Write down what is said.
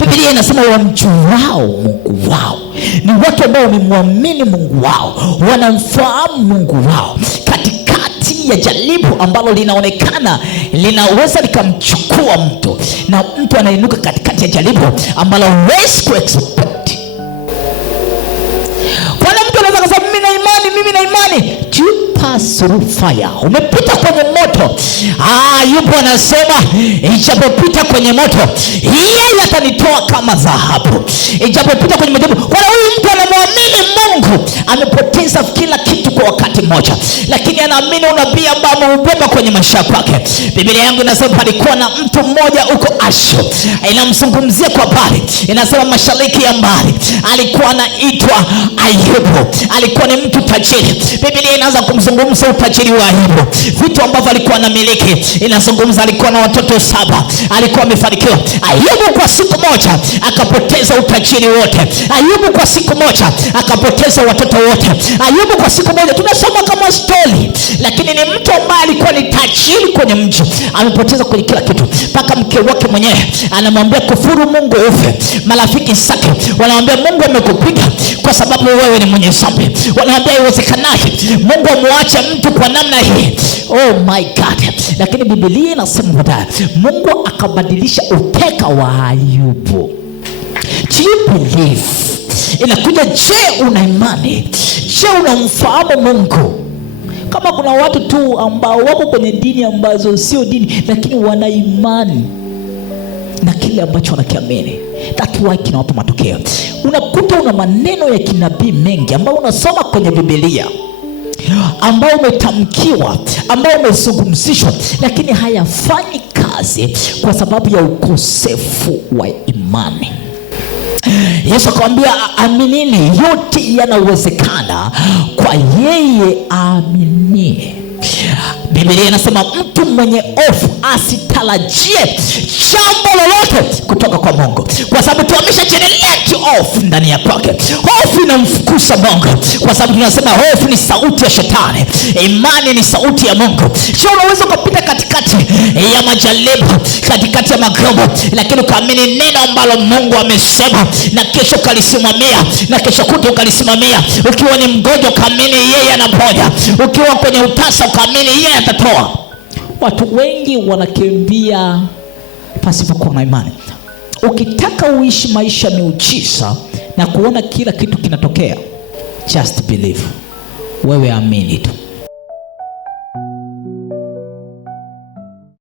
Biblia inasema wamjuao Mungu wao ni watu ambao wamemwamini Mungu wao, wanamfahamu Mungu wao. Katikati ya jaribu ambalo linaonekana linaweza likamchukua mtu, na mtu anainuka katikati ya jaribu ambalo huwezi kuexpect. Wala mtu anaweza kusema mimi na imani. You pass through fire. Umepita kwenye moto. Yupo anasema ijapopita kwenye moto, yeye atanitoa kama dhahabu. Ijapopita kwenye moto. Wala huyu mtu anamwamini Mungu, amepoteza kila kitu kwa wakati mmoja, lakini anaamini unabii ambao ameubeba kwenye maisha yake. Biblia yangu inasema palikuwa na mtu mmoja huko Asho, inamzungumzia kwa habari, inasema mashariki ya mbali, alikuwa anaitwa Ayubu. Alikuwa ni mtu tajiri. Biblia inaanza kumzungumza utajiri wa Ayubu, vitu ambavyo alikuwa anamiliki. Inazungumza alikuwa na watoto 7, alikuwa amefanikiwa. Ayubu kwa siku moja akapoteza utajiri wote. Ayubu kwa siku moja akapoteza watoto wote. Ayubu kwa siku moja, tunasoma kama story, lakini ni mtu ambaye alikuwa ni tajiri kwenye mji, amepoteza kwenye kila kitu, mpaka mke wake mwenyewe anamwambia kufuru Mungu ufe. Marafiki zake wanamwambia Mungu amekupiga kwa sababu wewe ni mwenye dhambi. Wanamwambia iwezekanaje Mungu amwache mtu kwa namna hii? Oh my God. Lakini Biblia inasema baadaye Mungu akabadilisha uteka wa Ayubu. Do you believe? Inakuja, je, una imani? Je, unamfahamu Mungu? Kama kuna watu tu ambao wako kwenye dini ambazo sio dini, lakini wana imani na kile ambacho wanakiamini, that's why kinawapa matokeo. Unakuta una maneno ya kinabii mengi ambayo unasoma kwenye Biblia, ambao umetamkiwa, ambao umezungumzishwa, lakini hayafanyi kazi kwa sababu ya ukosefu wa imani. Yesu akamwambia, aminini, yote yanawezekana kwa yeye aaminie. Biblia inasema mtu mwenye hofu asitarajie jambo lolote kutoka kwa Mungu, kwa sababu tuamesha generate hofu ndani ya kwake. Hofu inamfukuza Mungu, kwa sababu tunasema hofu ni sauti ya shetani, imani ni sauti ya Mungu. Sio unaweza kupita katikati ya majaribu, katikati ya magumu, lakini ukaamini neno ambalo Mungu amesema, na kesho kalisimamia, na kesho kutu ukalisimamia. Ukiwa ni mgonjwa ukaamini yeye anaponya, ukiwa kwenye utasa ukaamini yeye atatoa. Watu wengi wanakimbia pasipokuwa na imani. Ukitaka uishi maisha miujiza na kuona kila kitu kinatokea, just believe. Wewe amini tu.